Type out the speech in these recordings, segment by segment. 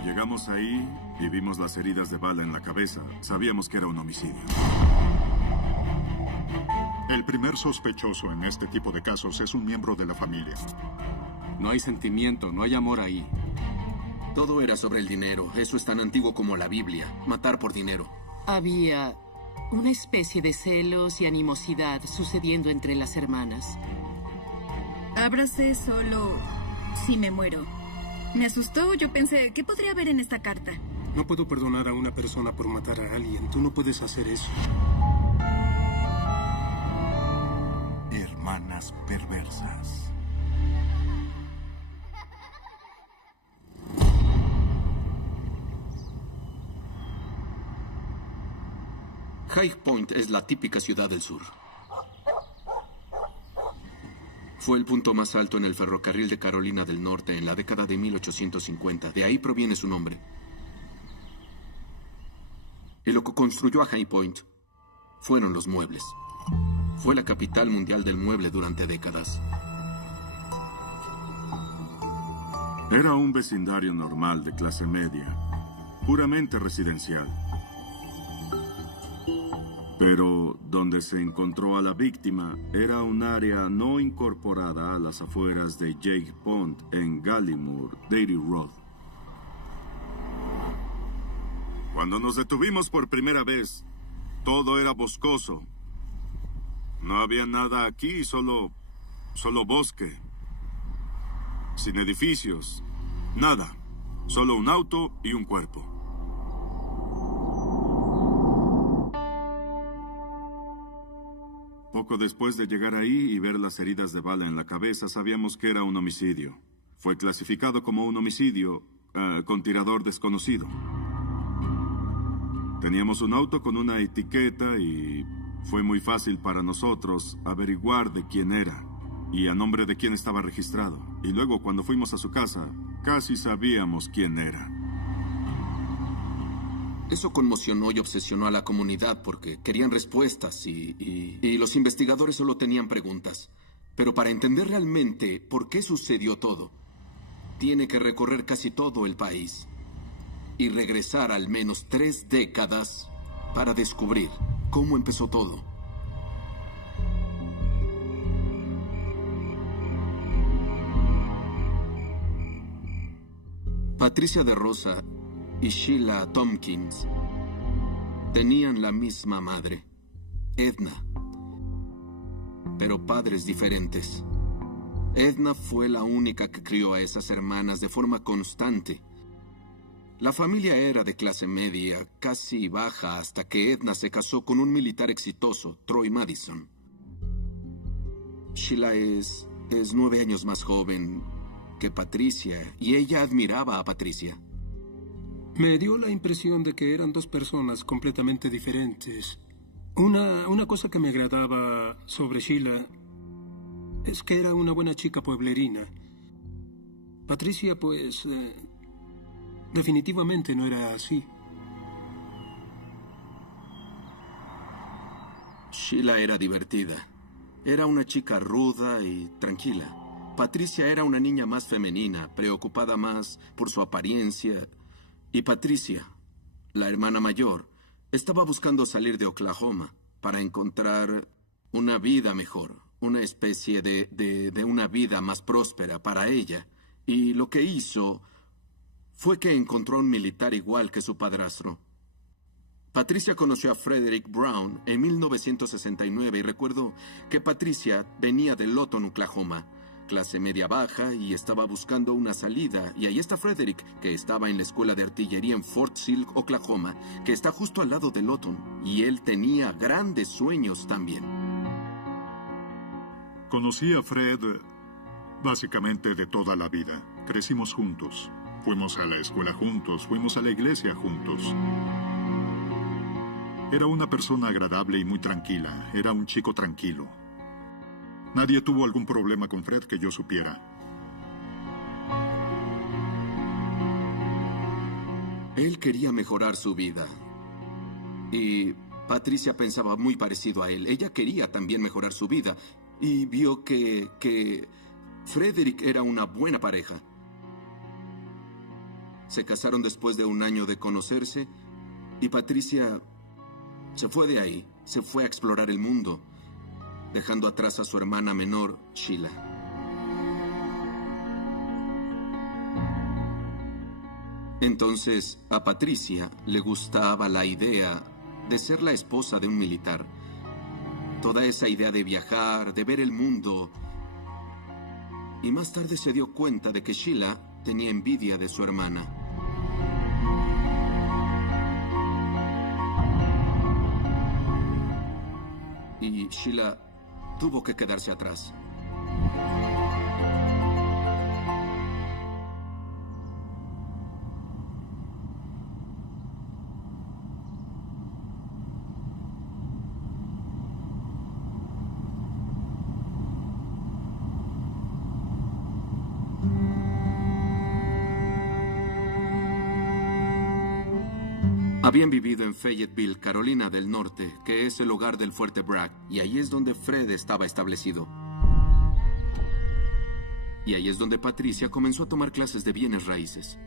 llegamos ahí y vimos las heridas de bala en la cabeza, sabíamos que era un homicidio. El primer sospechoso en este tipo de casos es un miembro de la familia. No hay sentimiento, no hay amor ahí. Todo era sobre el dinero. Eso es tan antiguo como la Biblia. Matar por dinero. Había una especie de celos y animosidad sucediendo entre las hermanas. Ábrase solo si me muero. Me asustó. Yo pensé, ¿qué podría haber en esta carta? No puedo perdonar a una persona por matar a alguien. Tú no puedes hacer eso. Hermanas perversas. High Point es la típica ciudad del sur. Fue el punto más alto en el ferrocarril de Carolina del Norte en la década de 1850. De ahí proviene su nombre. Y lo que construyó a High Point fueron los muebles. Fue la capital mundial del mueble durante décadas. Era un vecindario normal de clase media, puramente residencial. Pero donde se encontró a la víctima era un área no incorporada a las afueras de Jake Pond en Gallimore, Dairy Road. Cuando nos detuvimos por primera vez, todo era boscoso. No había nada aquí, solo bosque. Sin edificios, nada. Solo un auto y un cuerpo. Poco después de llegar ahí y ver las heridas de bala en la cabeza, sabíamos que era un homicidio. Fue clasificado como un homicidio con tirador desconocido. Teníamos un auto con una etiqueta y fue muy fácil para nosotros averiguar de quién era y a nombre de quién estaba registrado. Y luego, cuando fuimos a su casa, casi sabíamos quién era. Eso conmocionó y obsesionó a la comunidad porque querían respuestas y los investigadores solo tenían preguntas. Pero para entender realmente por qué sucedió todo, tiene que recorrer casi todo el país y regresar al menos 3 décadas para descubrir cómo empezó todo. Patricia de Rosa y Sheila Tompkins tenían la misma madre, Edna, pero padres diferentes. Edna fue la única que crió a esas hermanas de forma constante. La familia era de clase media, casi baja, hasta que Edna se casó con un militar exitoso, Troy Madison. Sheila es 9 años más joven que Patricia, y ella admiraba a Patricia. Me dio la impresión de que eran dos personas completamente diferentes. Una cosa que me agradaba sobre Sheila es que era una buena chica pueblerina. Patricia, pues, definitivamente no era así. Sheila era divertida. Era una chica ruda y tranquila. Patricia era una niña más femenina, preocupada más por su apariencia. Y Patricia, la hermana mayor, estaba buscando salir de Oklahoma para encontrar una vida mejor, una especie de una vida más próspera para ella. Y lo que hizo fue que encontró a un militar igual que su padrastro. Patricia conoció a Frederick Brown en 1969 y recuerdo que Patricia venía de Lawton, Oklahoma, clase media baja, y estaba buscando una salida. Y ahí está Frederick, que estaba en la escuela de artillería en Fort Sill, Oklahoma, que está justo al lado de Lawton. Y él tenía grandes sueños también. Conocí a Fred básicamente de toda la vida. Crecimos juntos. Fuimos a la escuela juntos, fuimos a la iglesia juntos. Era una persona agradable y muy tranquila. Era un chico tranquilo. Nadie tuvo algún problema con Fred que yo supiera. Él quería mejorar su vida. Y Patricia pensaba muy parecido a él. Ella quería también mejorar su vida. Y vio que Frederick era una buena pareja. Se casaron después de un año de conocerse y Patricia se fue de ahí, se fue a explorar el mundo, dejando atrás a su hermana menor, Sheila. Entonces, a Patricia le gustaba la idea de ser la esposa de un militar. Toda esa idea de viajar, de ver el mundo. Y más tarde se dio cuenta de que Sheila tenía envidia de su hermana. Y Sheila tuvo que quedarse atrás. Habían vivido en Fayetteville, Carolina del Norte, que es el hogar del Fuerte Bragg, y ahí es donde Fred estaba establecido. Y ahí es donde Patricia comenzó a tomar clases de bienes raíces.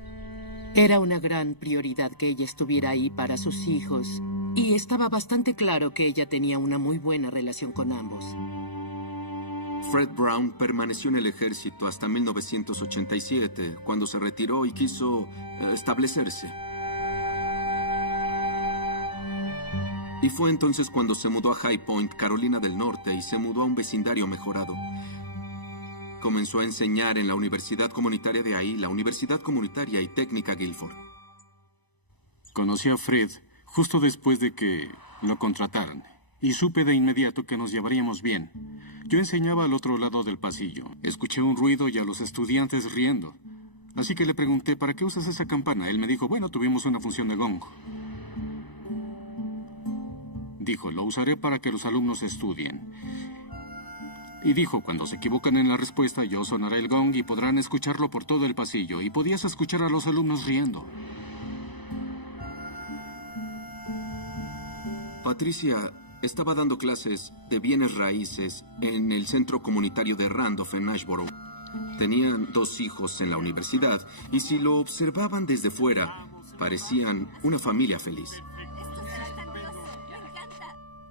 Era una gran prioridad que ella estuviera ahí para sus hijos, y estaba bastante claro que ella tenía una muy buena relación con ambos. Fred Brown permaneció en el ejército hasta 1987, cuando se retiró y quiso establecerse. Y fue entonces cuando se mudó a High Point, Carolina del Norte, y se mudó a un vecindario mejorado. Comenzó a enseñar en la Universidad Comunitaria de ahí, la Universidad Comunitaria y Técnica Guilford. Conocí a Fred justo después de que lo contrataran, y supe de inmediato que nos llevaríamos bien. Yo enseñaba al otro lado del pasillo. Escuché un ruido y a los estudiantes riendo. Así que le pregunté, ¿para qué usas esa campana? Él me dijo, bueno, tuvimos una función de gong. Dijo, lo usaré para que los alumnos estudien. Y dijo, cuando se equivocan en la respuesta, yo sonaré el gong y podrán escucharlo por todo el pasillo. Y podías escuchar a los alumnos riendo. Patricia estaba dando clases de bienes raíces en el centro comunitario de Randolph en Ashboro. Tenían 2 hijos en la universidad y si lo observaban desde fuera, parecían una familia feliz.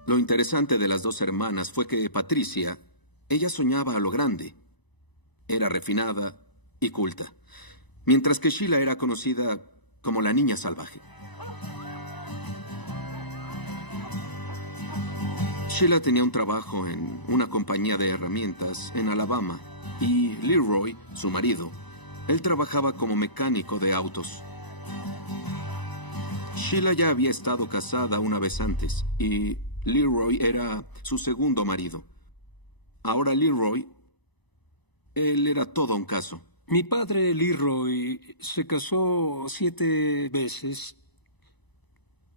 Lo interesante de las 2 hermanas fue que Patricia, ella soñaba a lo grande. Era refinada y culta, mientras que Sheila era conocida como la niña salvaje. Sheila tenía un trabajo en una compañía de herramientas en Alabama y Leroy, su marido, él trabajaba como mecánico de autos. Sheila ya había estado casada una vez antes y Leroy era su segundo marido. Ahora Leroy, él era todo un caso. Mi padre, Leroy, se casó 7 veces.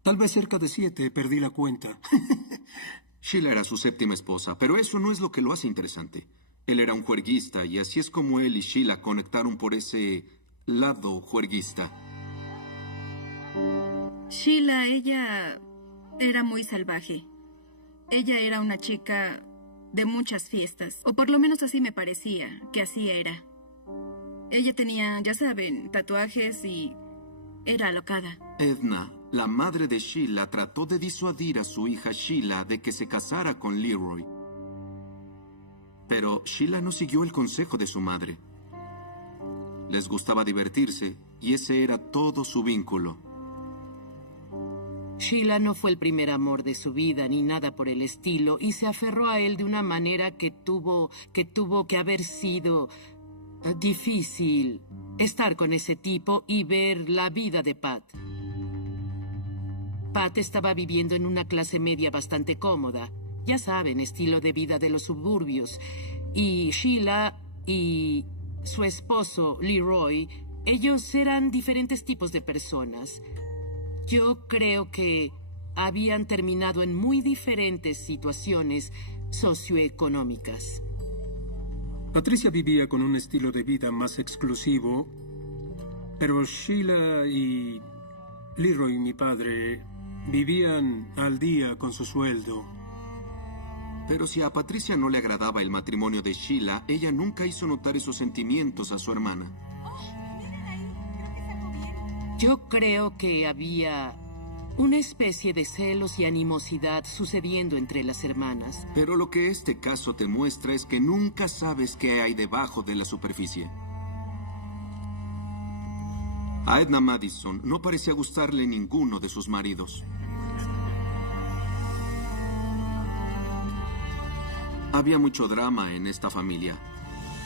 Tal vez cerca de 7, perdí la cuenta. Sheila era su 7ª esposa, pero eso no es lo que lo hace interesante. Él era un juerguista y así es como él y Sheila conectaron por ese lado juerguista. Sheila, ella era muy salvaje. Ella era una chica de muchas fiestas, o por lo menos así me parecía, que así era. Ella tenía, ya saben, tatuajes y era alocada. Edna, la madre de Sheila, trató de disuadir a su hija Sheila de que se casara con Leroy. Pero Sheila no siguió el consejo de su madre. Les gustaba divertirse y ese era todo su vínculo. Sheila no fue el primer amor de su vida ni nada por el estilo y se aferró a él de una manera que tuvo que haber sido difícil estar con ese tipo y ver la vida de Pat. Pat estaba viviendo en una clase media bastante cómoda. Ya saben, estilo de vida de los suburbios. Y Sheila y su esposo, Leroy, ellos eran diferentes tipos de personas. Yo creo que habían terminado en muy diferentes situaciones socioeconómicas. Patricia vivía con un estilo de vida más exclusivo, pero Sheila y Leroy, mi padre, vivían al día con su sueldo. Pero si a Patricia no le agradaba el matrimonio de Sheila, ella nunca hizo notar esos sentimientos a su hermana. Yo creo que había una especie de celos y animosidad sucediendo entre las hermanas. Pero lo que este caso te muestra es que nunca sabes qué hay debajo de la superficie. A Edna Madison no parecía gustarle ninguno de sus maridos. Había mucho drama en esta familia,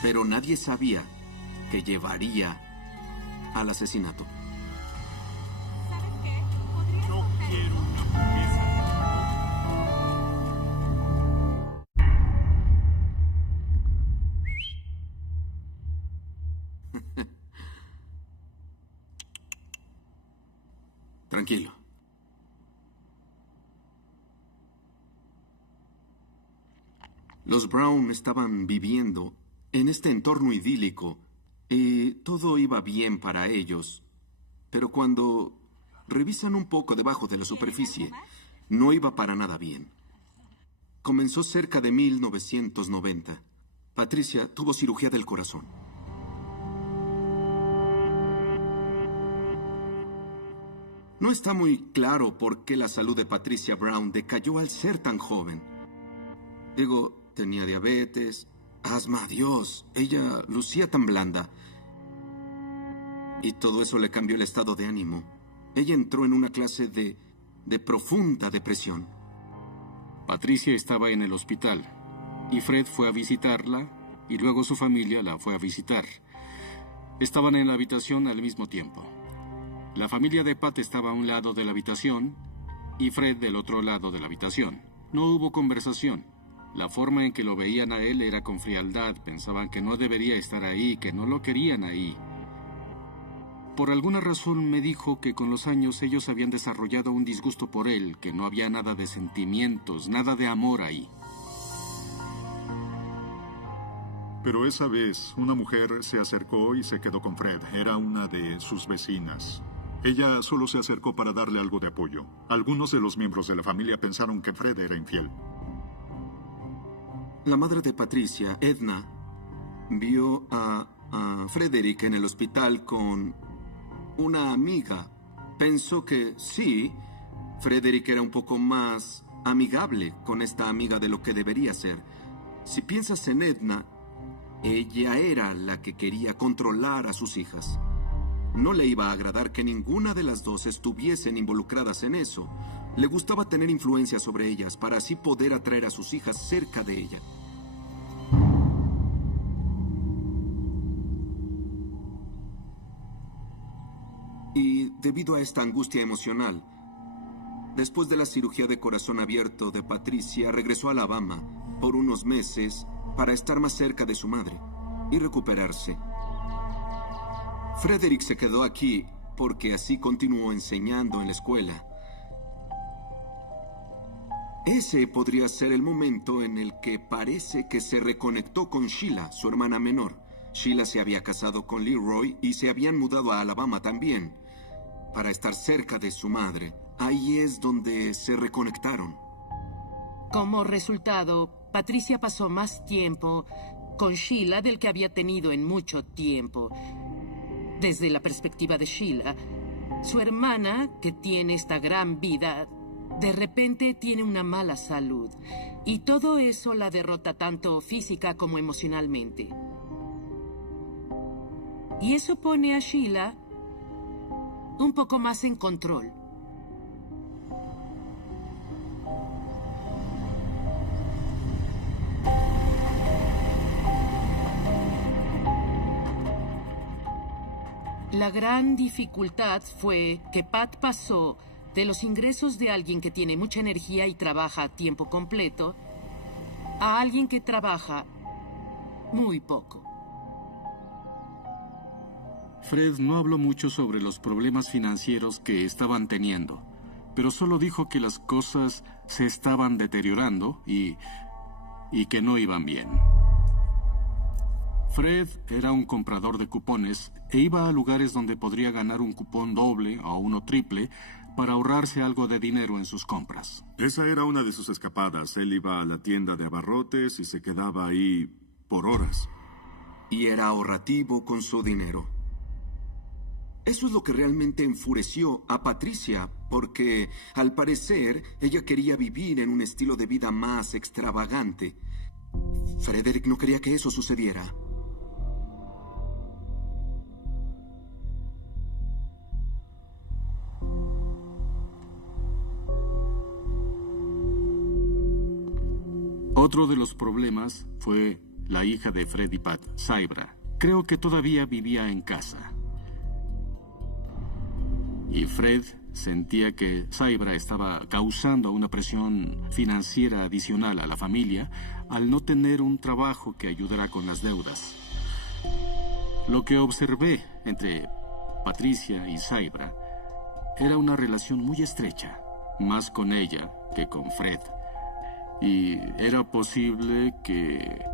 pero nadie sabía que llevaría al asesinato. ¿Sabes qué? Yo quiero una hamburguesa. Tranquilo. Los Brown estaban viviendo en este entorno idílico y todo iba bien para ellos. Pero cuando revisan un poco debajo de la superficie, no iba para nada bien. Comenzó cerca de 1990. Patricia tuvo cirugía del corazón. No está muy claro por qué la salud de Patricia Brown decayó al ser tan joven. Digo, tenía diabetes, asma, Dios, ella lucía tan blanda. Y todo eso le cambió el estado de ánimo. Ella entró en una clase de profunda depresión. Patricia estaba en el hospital y Fred fue a visitarla y luego su familia la fue a visitar. Estaban en la habitación al mismo tiempo. La familia de Pat estaba a un lado de la habitación y Fred del otro lado de la habitación. No hubo conversación. La forma en que lo veían a él era con frialdad. Pensaban que no debería estar ahí, que no lo querían ahí. Por alguna razón me dijo que con los años ellos habían desarrollado un disgusto por él, que no había nada de sentimientos, nada de amor ahí. Pero esa vez, una mujer se acercó y se quedó con Fred. Era una de sus vecinas. Ella solo se acercó para darle algo de apoyo. Algunos de los miembros de la familia pensaron que Fred era infiel. La madre de Patricia, Edna, vio a Frederick en el hospital con una amiga. Pensó que sí, Frederick era un poco más amigable con esta amiga de lo que debería ser. Si piensas en Edna, ella era la que quería controlar a sus hijas. No le iba a agradar que ninguna de las dos estuviesen involucradas en eso. Le gustaba tener influencia sobre ellas para así poder atraer a sus hijas cerca de ella. Y debido a esta angustia emocional, después de la cirugía de corazón abierto de Patricia, regresó a Alabama por unos meses para estar más cerca de su madre y recuperarse. Frederick se quedó aquí porque así continuó enseñando en la escuela. Ese podría ser el momento en el que parece que se reconectó con Sheila, su hermana menor. Sheila se había casado con Leroy y se habían mudado a Alabama también, para estar cerca de su madre. Ahí es donde se reconectaron. Como resultado, Patricia pasó más tiempo con Sheila del que había tenido en mucho tiempo. Desde la perspectiva de Sheila, su hermana, que tiene esta gran vida, de repente tiene una mala salud. Y todo eso la derrota tanto física como emocionalmente. Y eso pone a Sheila un poco más en control. La gran dificultad fue que Pat pasó de los ingresos de alguien que tiene mucha energía y trabaja a tiempo completo a alguien que trabaja muy poco. Fred no habló mucho sobre los problemas financieros que estaban teniendo, pero solo dijo que las cosas se estaban deteriorando y que no iban bien. Fred era un comprador de cupones e iba a lugares donde podría ganar un cupón doble o uno triple para ahorrarse algo de dinero en sus compras. Esa era una de sus escapadas. Él iba a la tienda de abarrotes y se quedaba ahí por horas. Y era ahorrativo con su dinero. Eso es lo que realmente enfureció a Patricia, porque, al parecer, ella quería vivir en un estilo de vida más extravagante. Frederick no quería que eso sucediera. Otro de los problemas fue la hija de Fred y Pat, Saibra. Creo que todavía vivía en casa. Y Fred sentía que Saibra estaba causando una presión financiera adicional a la familia al no tener un trabajo que ayudara con las deudas. Lo que observé entre Patricia y Saibra era una relación muy estrecha, más con ella que con Fred. Y era posible que,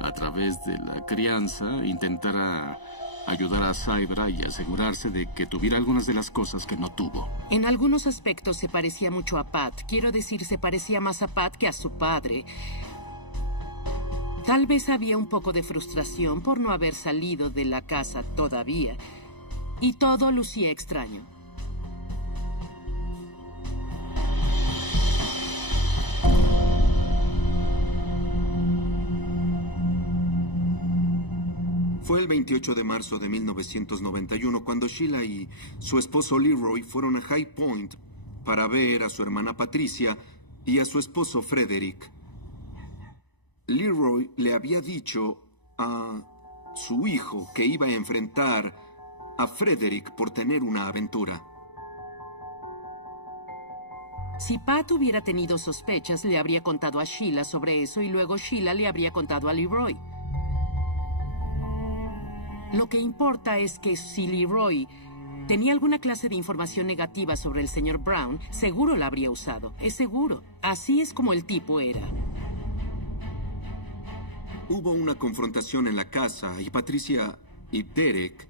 a través de la crianza, intentara ayudar a Saibra y asegurarse de que tuviera algunas de las cosas que no tuvo. En algunos aspectos se parecía mucho a Pat. Quiero decir, se parecía más a Pat que a su padre. Tal vez había un poco de frustración por no haber salido de la casa todavía. Y todo lucía extraño. Fue el 28 de marzo de 1991 cuando Sheila y su esposo Leroy fueron a High Point para ver a su hermana Patricia y a su esposo Frederick. Leroy le había dicho a su hijo que iba a enfrentar a Frederick por tener una aventura. Si Pat hubiera tenido sospechas, le habría contado a Sheila sobre eso y luego Sheila le habría contado a Leroy. Lo que importa es que si Leroy tenía alguna clase de información negativa sobre el señor Brown, seguro la habría usado. Es seguro. Así es como el tipo era. Hubo una confrontación en la casa y Patricia y Derek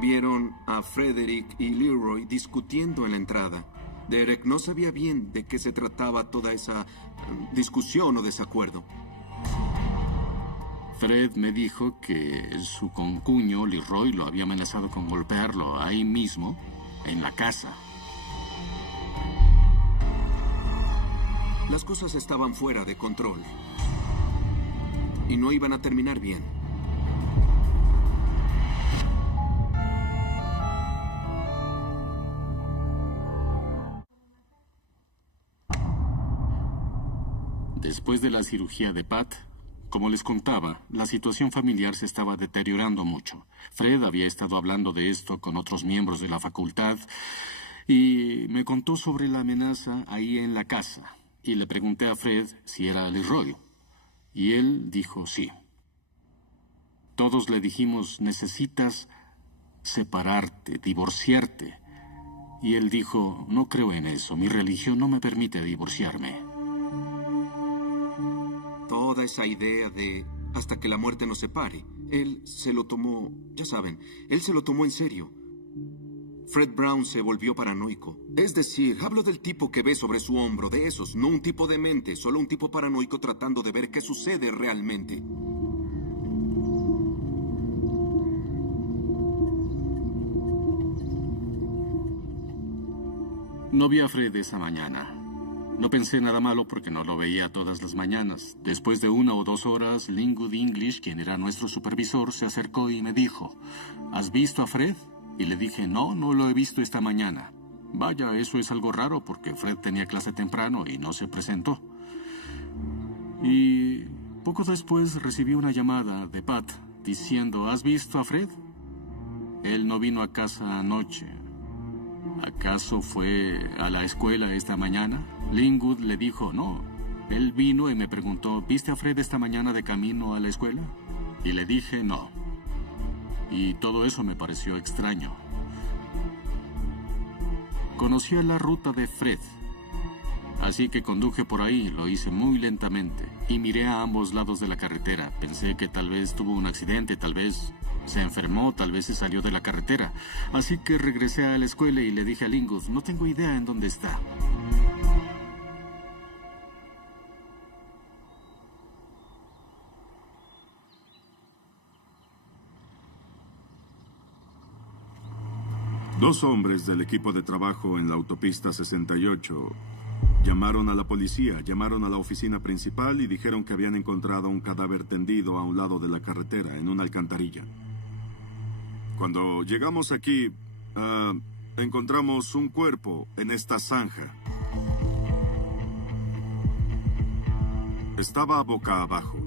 vieron a Frederick y Leroy discutiendo en la entrada. Derek no sabía bien de qué se trataba toda esa discusión o desacuerdo. Fred me dijo que su concuño, Leroy, lo había amenazado con golpearlo ahí mismo, en la casa. Las cosas estaban fuera de control. Y no iban a terminar bien. Después de la cirugía de Pat, como les contaba, la situación familiar se estaba deteriorando mucho. Fred había estado hablando de esto con otros miembros de la facultad y me contó sobre la amenaza ahí en la casa. Y le pregunté a Fred si era Leroy. Y él dijo sí. Todos le dijimos, necesitas separarte, divorciarte. Y él dijo, no creo en eso, mi religión no me permite divorciarme. Toda esa idea de hasta que la muerte nos separe, él se lo tomó, ya saben, él se lo tomó en serio. Fred Brown se volvió paranoico. Es decir, hablo del tipo que ve sobre su hombro, de esos, no un tipo demente, solo un tipo paranoico tratando de ver qué sucede realmente. No vi a Fred esa mañana. No pensé nada malo porque no lo veía todas las mañanas. Después de 1 o 2 horas, Linwood English, quien era nuestro supervisor, se acercó y me dijo, ¿has visto a Fred? Y le dije, no, no lo he visto esta mañana. Vaya, eso es algo raro porque Fred tenía clase temprano y no se presentó. Y poco después recibí una llamada de Pat diciendo, ¿has visto a Fred? Él no vino a casa anoche. ¿Acaso fue a la escuela esta mañana? Linwood le dijo, no. Él vino y me preguntó, ¿viste a Fred esta mañana de camino a la escuela? Y le dije, no. Y todo eso me pareció extraño. Conocía la ruta de Fred, así que conduje por ahí, lo hice muy lentamente, y miré a ambos lados de la carretera. Pensé que tal vez tuvo un accidente, tal vez se enfermó, tal vez se salió de la carretera. Así que regresé a la escuela y le dije a Linwood, no tengo idea en dónde está. Dos hombres del equipo de trabajo en la autopista 68 llamaron a la policía, llamaron a la oficina principal y dijeron que habían encontrado un cadáver tendido a un lado de la carretera, en una alcantarilla. Cuando llegamos aquí, encontramos un cuerpo en esta zanja. Estaba boca abajo.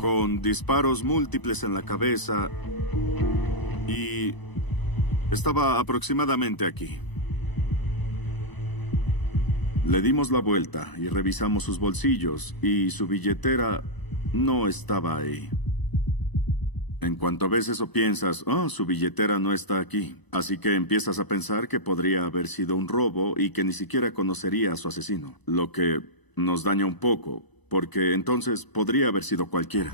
Con disparos múltiples en la cabeza y estaba aproximadamente aquí. Le dimos la vuelta y revisamos sus bolsillos y su billetera no estaba ahí. En cuanto ves eso piensas, su billetera no está aquí. Así que empiezas a pensar que podría haber sido un robo y que ni siquiera conocería a su asesino. Lo que nos daña un poco, porque entonces podría haber sido cualquiera.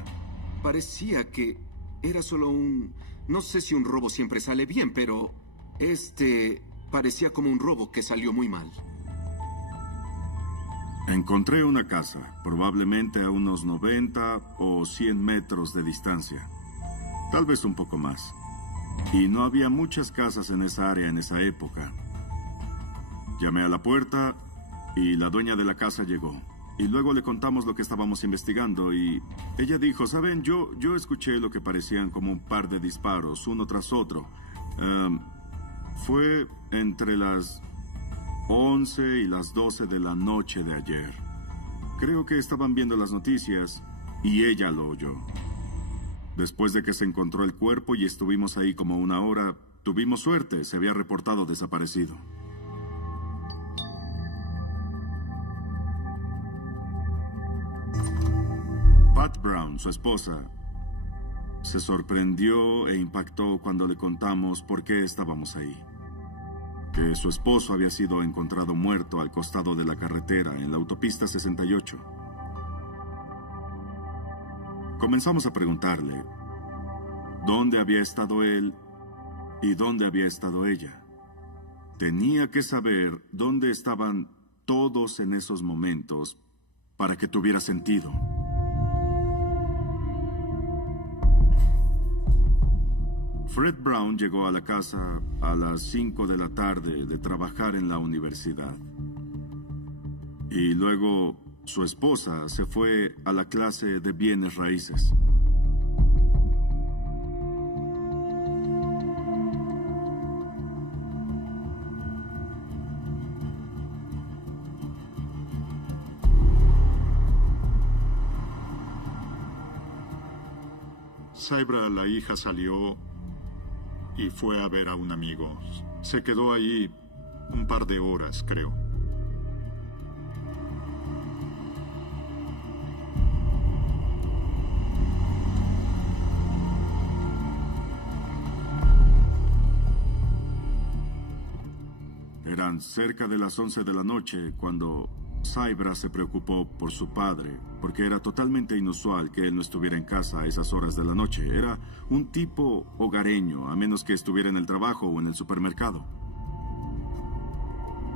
Parecía que era solo un... No sé si un robo siempre sale bien, pero parecía como un robo que salió muy mal. Encontré una casa, probablemente a unos 90 o 100 metros de distancia. Tal vez un poco más. Y no había muchas casas en esa área en esa época. Llamé a la puerta y la dueña de la casa llegó. Y luego le contamos lo que estábamos investigando y ella dijo, ¿saben? Yo escuché lo que parecían como un par de disparos, uno tras otro. Fue entre las 11 y las 12 de la noche de ayer. Creo que estaban viendo las noticias y ella lo oyó. Después de que se encontró el cuerpo y estuvimos ahí como una hora, tuvimos suerte, se había reportado desaparecido. Pat Brown, su esposa, se sorprendió e impactó cuando le contamos por qué estábamos ahí. Que su esposo había sido encontrado muerto al costado de la carretera en la autopista 68. Comenzamos a preguntarle dónde había estado él y dónde había estado ella. Tenía que saber dónde estaban todos en esos momentos para que tuviera sentido. Fred Brown llegó a la casa a las 5 de la tarde de trabajar en la universidad. Y luego su esposa se fue a la clase de bienes raíces. Saibra, la hija, salió y fue a ver a un amigo. Se quedó ahí un par de horas, creo. Eran cerca de las 11 de la noche cuando Saibra se preocupó por su padre, porque era totalmente inusual que él no estuviera en casa a esas horas de la noche. Era un tipo hogareño, a menos que estuviera en el trabajo o en el supermercado.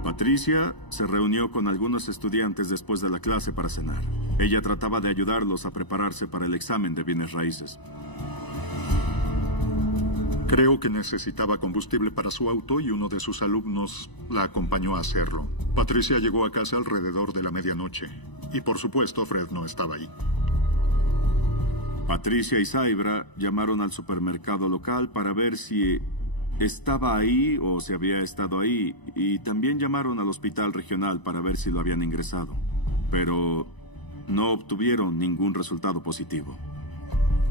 Patricia se reunió con algunos estudiantes después de la clase para cenar. Ella trataba de ayudarlos a prepararse para el examen de bienes raíces. Creo que necesitaba combustible para su auto y uno de sus alumnos la acompañó a hacerlo. Patricia llegó a casa alrededor de la medianoche. Y por supuesto, Fred no estaba ahí. Patricia y Saibra llamaron al supermercado local para ver si estaba ahí o si había estado ahí. Y también llamaron al hospital regional para ver si lo habían ingresado. Pero no obtuvieron ningún resultado positivo.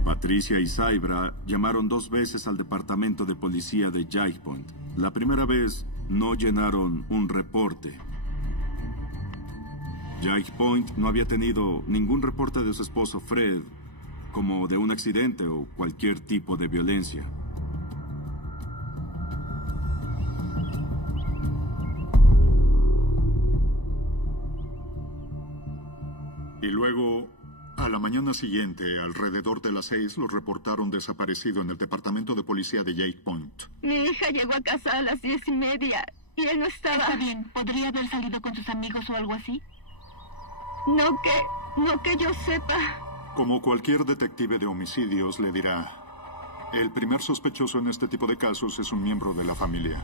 Patricia y Saibra llamaron 2 veces al departamento de policía de Jake Point. La primera vez no llenaron un reporte. Jake Point no había tenido ningún reporte de su esposo Fred, como de un accidente o cualquier tipo de violencia. Y luego, a la mañana siguiente, alrededor de las 6, lo reportaron desaparecido en el departamento de policía de Jake Point. Mi hija llegó a casa a las 10:30 y él no estaba. Está bien, ¿podría haber salido con sus amigos o algo así? No que yo sepa. Como cualquier detective de homicidios le dirá, el primer sospechoso en este tipo de casos es un miembro de la familia.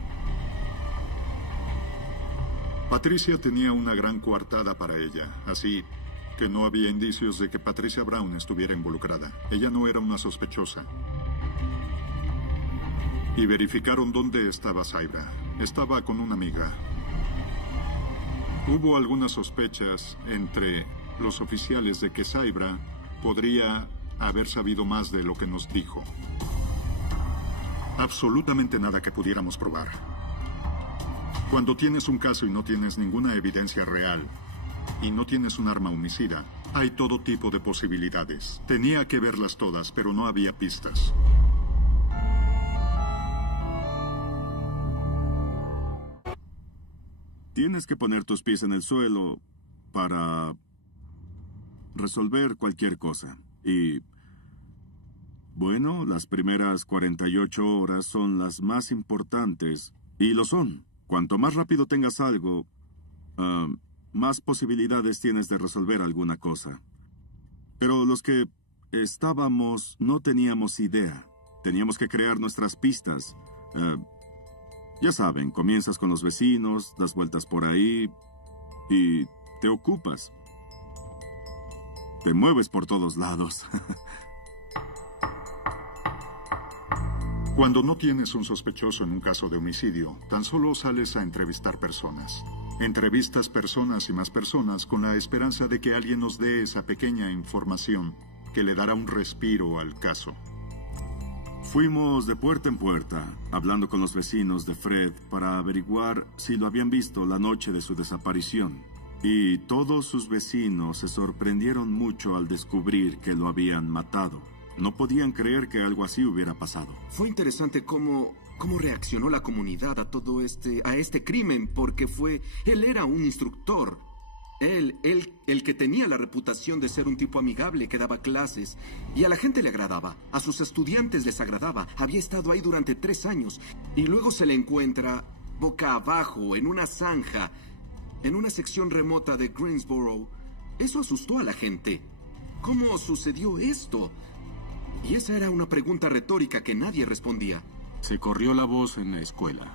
Patricia tenía una gran coartada para ella, así que no había indicios de que Patricia Brown estuviera involucrada. Ella no era una sospechosa. Y verificaron dónde estaba Saibra. Estaba con una amiga. Hubo algunas sospechas entre los oficiales de que Saibra podría haber sabido más de lo que nos dijo. Absolutamente nada que pudiéramos probar. Cuando tienes un caso y no tienes ninguna evidencia real, y no tienes un arma homicida, hay todo tipo de posibilidades. Tenía que verlas todas, pero no había pistas. Tienes que poner tus pies en el suelo para resolver cualquier cosa. Y, bueno, las primeras 48 horas son las más importantes, y lo son. Cuanto más rápido tengas algo, más posibilidades tienes de resolver alguna cosa. Pero los que estábamos no teníamos idea. Teníamos que crear nuestras pistas. Ya saben, comienzas con los vecinos, das vueltas por ahí y te ocupas. Te mueves por todos lados. Cuando no tienes un sospechoso en un caso de homicidio, tan solo sales a entrevistar personas. Entrevistas personas y más personas con la esperanza de que alguien nos dé esa pequeña información que le dará un respiro al caso. Fuimos de puerta en puerta, hablando con los vecinos de Fred para averiguar si lo habían visto la noche de su desaparición. Y todos sus vecinos se sorprendieron mucho al descubrir que lo habían matado. No podían creer que algo así hubiera pasado. Fue interesante cómo reaccionó la comunidad a este crimen, porque él era un instructor. Él, el que tenía la reputación de ser un tipo amigable que daba clases, y a la gente le agradaba, a sus estudiantes les agradaba. Había estado ahí durante 3 años, y luego se le encuentra boca abajo, en una zanja, en una sección remota de Greensboro. Eso asustó a la gente. ¿Cómo sucedió esto? Y esa era una pregunta retórica que nadie respondía. Se corrió la voz en la escuela.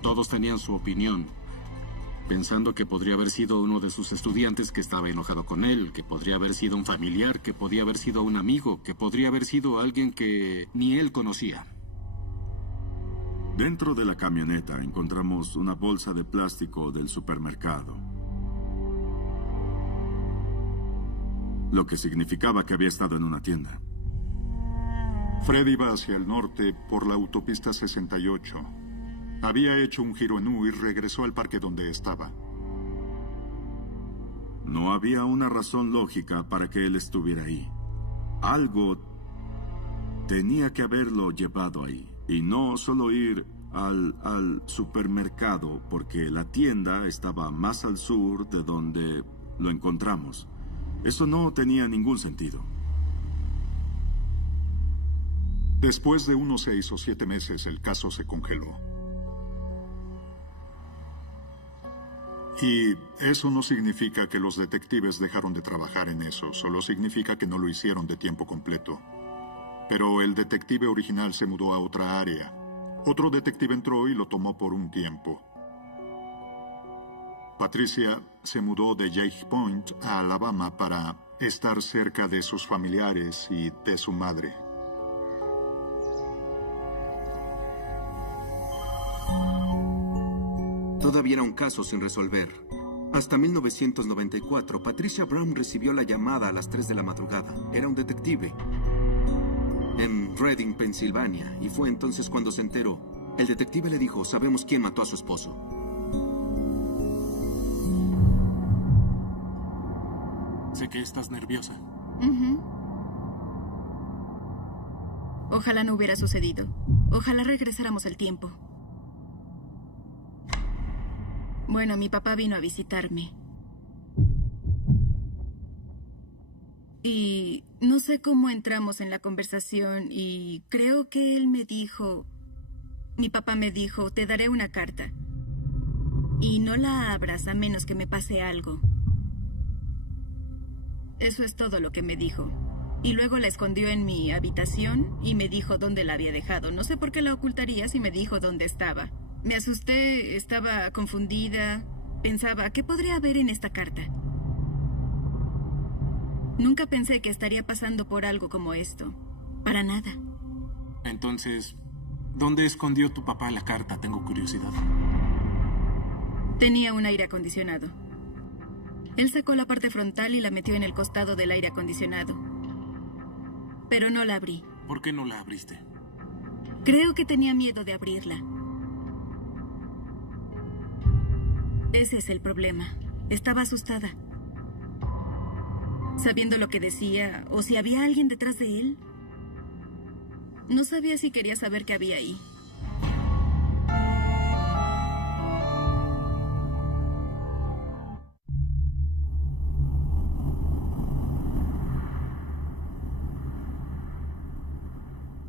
Todos tenían su opinión, pensando que podría haber sido uno de sus estudiantes que estaba enojado con él, que podría haber sido un familiar, que podría haber sido un amigo, que podría haber sido alguien que ni él conocía. Dentro de la camioneta encontramos una bolsa de plástico del supermercado, lo que significaba que había estado en una tienda. Fred iba hacia el norte por la autopista 68. Había hecho un giro en U y regresó al parque donde estaba. No había una razón lógica para que él estuviera ahí. Algo tenía que haberlo llevado ahí. Y no solo ir al supermercado, porque la tienda estaba más al sur de donde lo encontramos. Eso no tenía ningún sentido. Después de unos 6 o 7 meses, el caso se congeló. Y eso no significa que los detectives dejaron de trabajar en eso, solo significa que no lo hicieron de tiempo completo. Pero el detective original se mudó a otra área. Otro detective entró y lo tomó por un tiempo. Patricia se mudó de Jake Point a Alabama para estar cerca de sus familiares y de su madre. Todavía era un caso sin resolver. Hasta 1994, Patricia Brown recibió la llamada a las 3 de la madrugada. Era un detective en Reading, Pensilvania, y fue entonces cuando se enteró. El detective le dijo: sabemos quién mató a su esposo. Sé que estás nerviosa. Ojalá no hubiera sucedido. Ojalá regresáramos al tiempo. Bueno, mi papá vino a visitarme. Y no sé cómo entramos en la conversación y creo que él me dijo... Mi papá me dijo, te daré una carta. Y no la abras a menos que me pase algo. Eso es todo lo que me dijo. Y luego la escondió en mi habitación y me dijo dónde la había dejado. No sé por qué la ocultaría si me dijo dónde estaba. Me asusté, estaba confundida. Pensaba, ¿qué podría haber en esta carta? Nunca pensé que estaría pasando por algo como esto. Para nada. Entonces, ¿dónde escondió tu papá la carta? Tengo curiosidad. Tenía un aire acondicionado. Él sacó la parte frontal y la metió en el costado del aire acondicionado. Pero no la abrí. ¿Por qué no la abriste? Creo que tenía miedo de abrirla. Ese es el problema. Estaba asustada. Sabiendo lo que decía, o si había alguien detrás de él. No sabía si quería saber qué había ahí.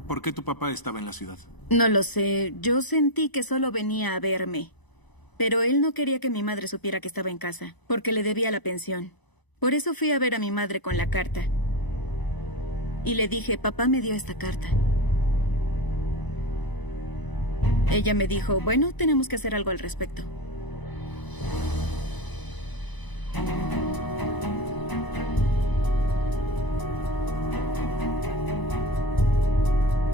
¿Por qué tu papá estaba en la ciudad? No lo sé. Yo sentí que solo venía a verme. Pero él no quería que mi madre supiera que estaba en casa, porque le debía la pensión. Por eso fui a ver a mi madre con la carta. Y le dije, papá me dio esta carta. Ella me dijo, bueno, tenemos que hacer algo al respecto.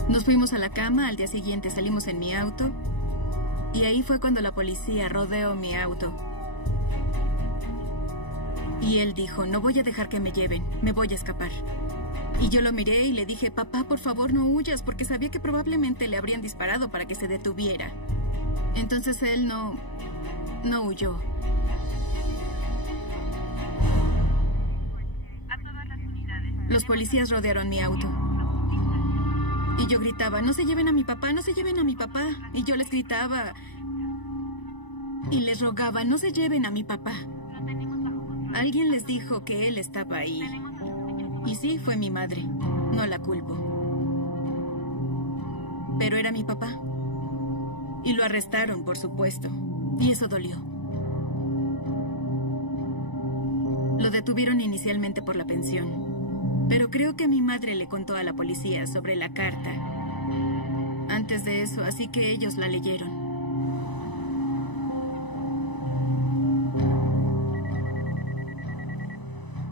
Nos fuimos a la cama, al día siguiente salimos en mi auto. Y ahí fue cuando la policía rodeó mi auto. Y él dijo, no voy a dejar que me lleven, me voy a escapar. Y yo lo miré y le dije, papá, por favor no huyas, porque sabía que probablemente le habrían disparado para que se detuviera. Entonces él no huyó. Los policías rodearon mi auto. Y yo gritaba, no se lleven a mi papá, no se lleven a mi papá. Y yo les gritaba y les rogaba, no se lleven a mi papá. Alguien les dijo que él estaba ahí. Y sí, fue mi madre. No la culpo. Pero era mi papá. Y lo arrestaron, por supuesto. Y eso dolió. Lo detuvieron inicialmente por la pensión. Pero creo que mi madre le contó a la policía sobre la carta antes de eso, así que ellos la leyeron.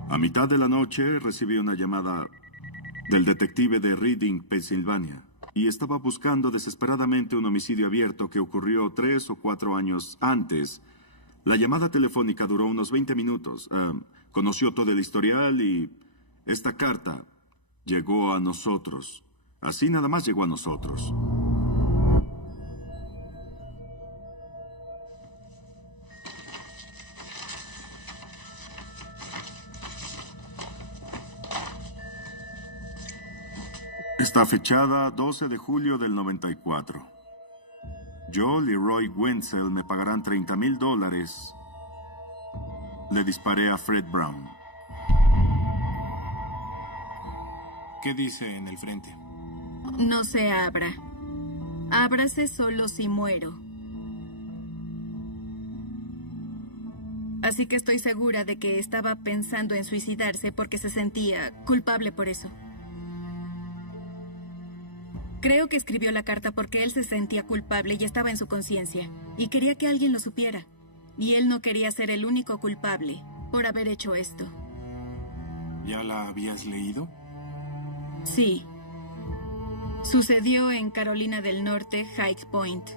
A mitad de la noche recibí una llamada del detective de Reading, Pensilvania, y estaba buscando desesperadamente un homicidio abierto que ocurrió 3 o 4 años antes. La llamada telefónica duró unos 20 minutos. Conoció todo el historial y esta carta llegó a nosotros. Así nada más llegó a nosotros. Está fechada 12 de julio del 94. Yo, Leroy Wenzel, me pagarán $30,000. Le disparé a Fred Brown. ¿Qué dice en el frente? No se abra. Ábrase solo si muero. Así que estoy segura de que estaba pensando en suicidarse porque se sentía culpable por eso. Creo que escribió la carta porque él se sentía culpable y estaba en su conciencia. Y quería que alguien lo supiera. Y él no quería ser el único culpable por haber hecho esto. ¿Ya la habías leído? Sí. Sucedió en Carolina del Norte, High Point.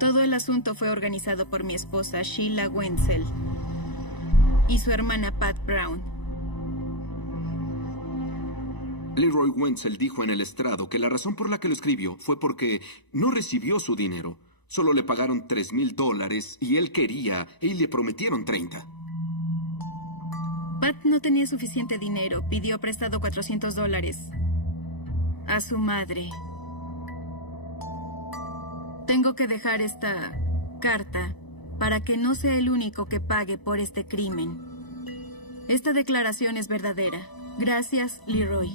Todo el asunto fue organizado por mi esposa Sheila Wenzel y su hermana Pat Brown. Leroy Wenzel dijo en el estrado que la razón por la que lo escribió fue porque no recibió su dinero. Solo le pagaron $3,000 y él quería y le prometieron 30. Pat no tenía suficiente dinero. Pidió prestado $400 a su madre. Tengo que dejar esta carta para que no sea el único que pague por este crimen. Esta declaración es verdadera. Gracias, Leroy.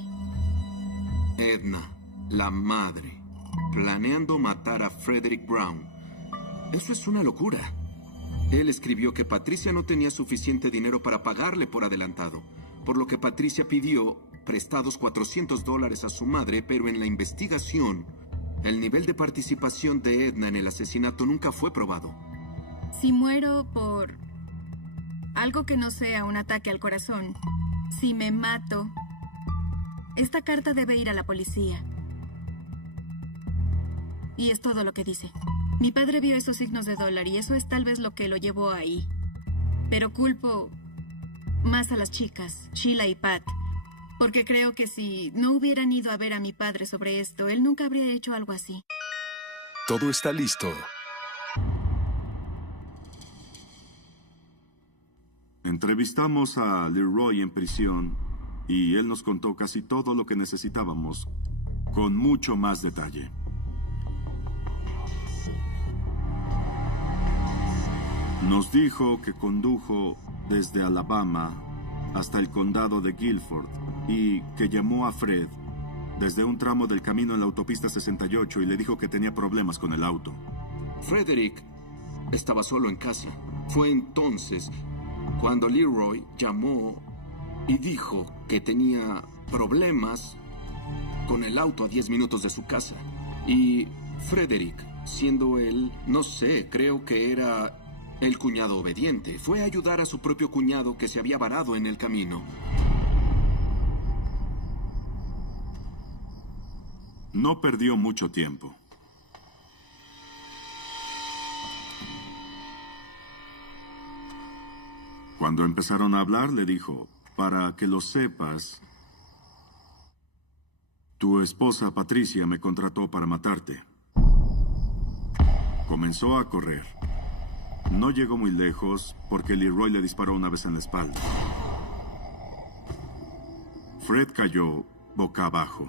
Edna, la madre, planeando matar a Frederick Brown. Eso es una locura. Él escribió que Patricia no tenía suficiente dinero para pagarle por adelantado, por lo que Patricia pidió prestados $400 a su madre, pero en la investigación, el nivel de participación de Edna en el asesinato nunca fue probado. Si muero por algo que no sea un ataque al corazón, si me mato, esta carta debe ir a la policía. Y es todo lo que dice. Mi padre vio esos signos de dólar y eso es tal vez lo que lo llevó ahí. Pero culpo más a las chicas, Sheila y Pat, porque creo que si no hubieran ido a ver a mi padre sobre esto, él nunca habría hecho algo así. Todo está listo. Entrevistamos a Leroy en prisión y él nos contó casi todo lo que necesitábamos, con mucho más detalle. Nos dijo que condujo desde Alabama hasta el condado de Guilford y que llamó a Fred desde un tramo del camino en la autopista 68 y le dijo que tenía problemas con el auto. Frederick estaba solo en casa. Fue entonces cuando Leroy llamó y dijo que tenía problemas con el auto a 10 minutos de su casa. Y Frederick, siendo él, no sé, creo que era el cuñado obediente, fue a ayudar a su propio cuñado que se había varado en el camino. No perdió mucho tiempo. Cuando empezaron a hablar, le dijo, para que lo sepas, tu esposa Patricia me contrató para matarte. Comenzó a correr. No llegó muy lejos porque Leroy le disparó una vez en la espalda. Fred cayó boca abajo.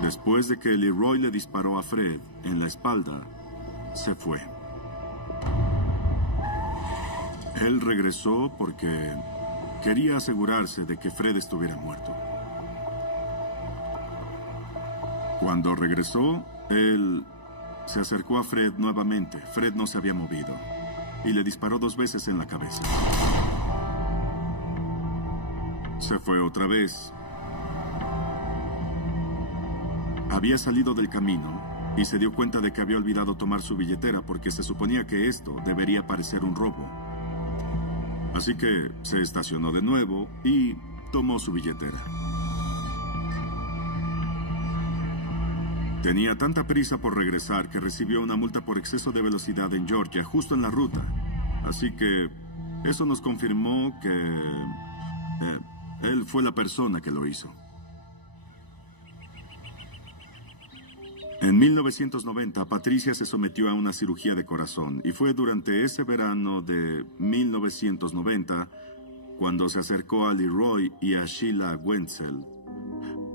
Después de que Leroy le disparó a Fred en la espalda, se fue. Él regresó porque quería asegurarse de que Fred estuviera muerto. Cuando regresó, él se acercó a Fred nuevamente. Fred no se había movido y le disparó 2 veces en la cabeza. Se fue otra vez. Había salido del camino y se dio cuenta de que había olvidado tomar su billetera porque se suponía que esto debería parecer un robo. Así que se estacionó de nuevo y tomó su billetera. Tenía tanta prisa por regresar que recibió una multa por exceso de velocidad en Georgia, justo en la ruta. Así que eso nos confirmó que él fue la persona que lo hizo. En 1990, Patricia se sometió a una cirugía de corazón y fue durante ese verano de 1990 cuando se acercó a Leroy y a Sheila Wenzel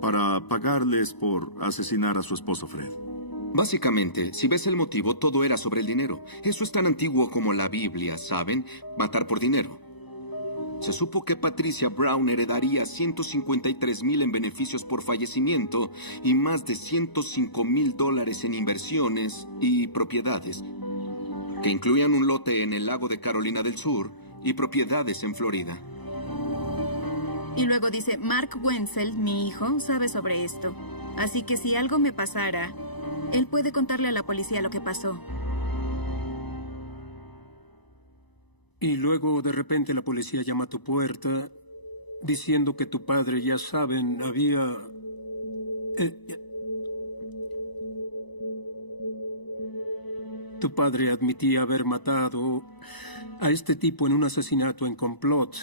para pagarles por asesinar a su esposo Fred. Básicamente, si ves el motivo, todo era sobre el dinero. Eso es tan antiguo como la Biblia, ¿saben? Matar por dinero. Se supo que Patricia Brown heredaría $153,000 en beneficios por fallecimiento y más de $105,000 en inversiones y propiedades, que incluían un lote en el lago de Carolina del Sur y propiedades en Florida. Y luego dice, Mark Wenzel, mi hijo, sabe sobre esto. Así que si algo me pasara, él puede contarle a la policía lo que pasó. Y luego, de repente, la policía llama a tu puerta diciendo que tu padre, ya saben, había... Tu padre admitía haber matado a este tipo en un asesinato en complot.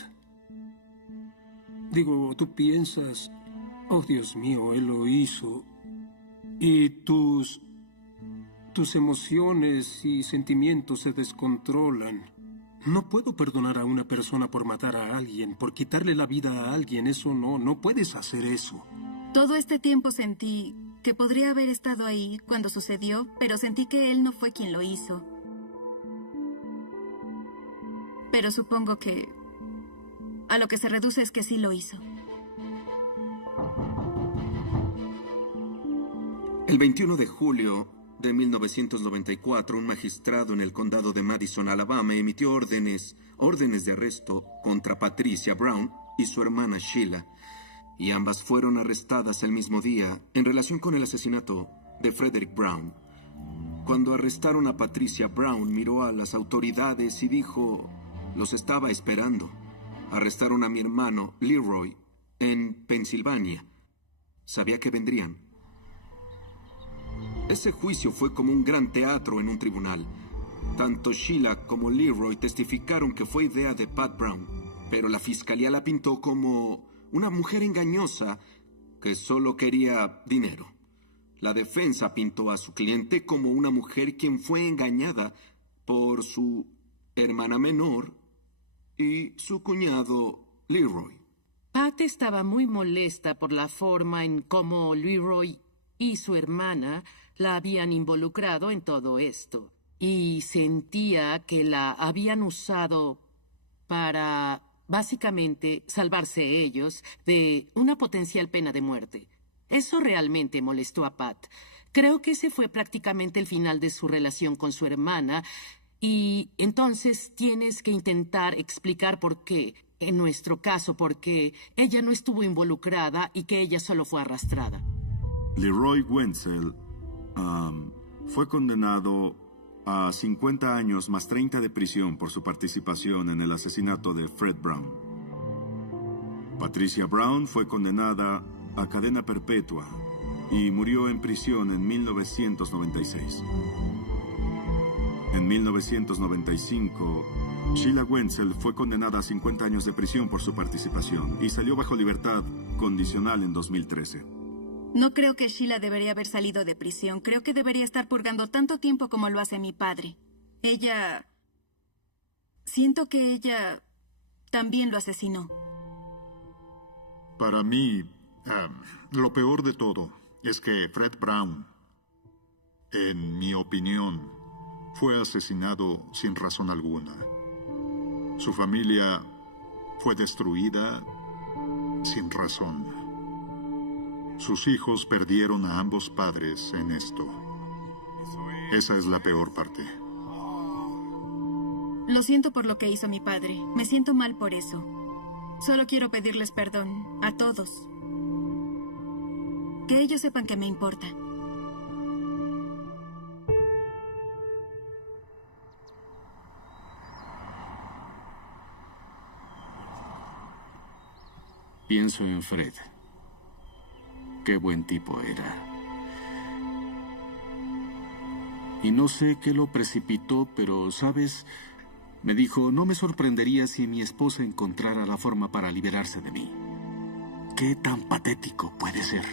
Digo, tú piensas, oh Dios mío, él lo hizo. Y tus emociones y sentimientos se descontrolan. No puedo perdonar a una persona por matar a alguien, por quitarle la vida a alguien. Eso no puedes hacer eso. Todo este tiempo sentí que podría haber estado ahí cuando sucedió, pero sentí que él no fue quien lo hizo. Pero supongo que a lo que se reduce es que sí lo hizo. El 21 de julio de 1994, un magistrado en el condado de Madison, Alabama, emitió órdenes de arresto contra Patricia Brown y su hermana Sheila, y ambas fueron arrestadas el mismo día en relación con el asesinato de Frederick Brown. Cuando arrestaron a Patricia Brown, miró a las autoridades y dijo: los estaba esperando. Arrestaron a mi hermano Leroy en Pensilvania. Sabía que vendrían. Ese juicio fue como un gran teatro en un tribunal. Tanto Sheila como Leroy testificaron que fue idea de Pat Brown, pero la fiscalía la pintó como una mujer engañosa que solo quería dinero. La defensa pintó a su cliente como una mujer quien fue engañada por su hermana menor y su cuñado Leroy. Pat estaba muy molesta por la forma en cómo Leroy y su hermana la habían involucrado en todo esto, y sentía que la habían usado para, básicamente, salvarse ellos de una potencial pena de muerte. Eso realmente molestó a Pat. Creo que ese fue prácticamente el final de su relación con su hermana, y entonces tienes que intentar explicar por qué, en nuestro caso, por qué ella no estuvo involucrada y que ella solo fue arrastrada. Leroy Wenzel fue condenado a 50 años más 30 de prisión por su participación en el asesinato de Fred Brown. Patricia Brown fue condenada a cadena perpetua y murió en prisión en 1996. En 1995, Sheila Wenzel fue condenada a 50 años de prisión por su participación y salió bajo libertad condicional en 2013. No creo que Sheila debería haber salido de prisión. Creo que debería estar purgando tanto tiempo como lo hace mi padre. Siento que ella también lo asesinó. Para mí, lo peor de todo es que Fred Brown, en mi opinión, fue asesinado sin razón alguna. Su familia fue destruida sin razón. Sus hijos perdieron a ambos padres en esto. Esa es la peor parte. Lo siento por lo que hizo mi padre. Me siento mal por eso. Solo quiero pedirles perdón a todos. Que ellos sepan que me importa. Pienso en Fred. Qué buen tipo era. Y no sé qué lo precipitó, pero, ¿sabes? Me dijo, no me sorprendería si mi esposa encontrara la forma para liberarse de mí. ¿Qué tan patético puede ser?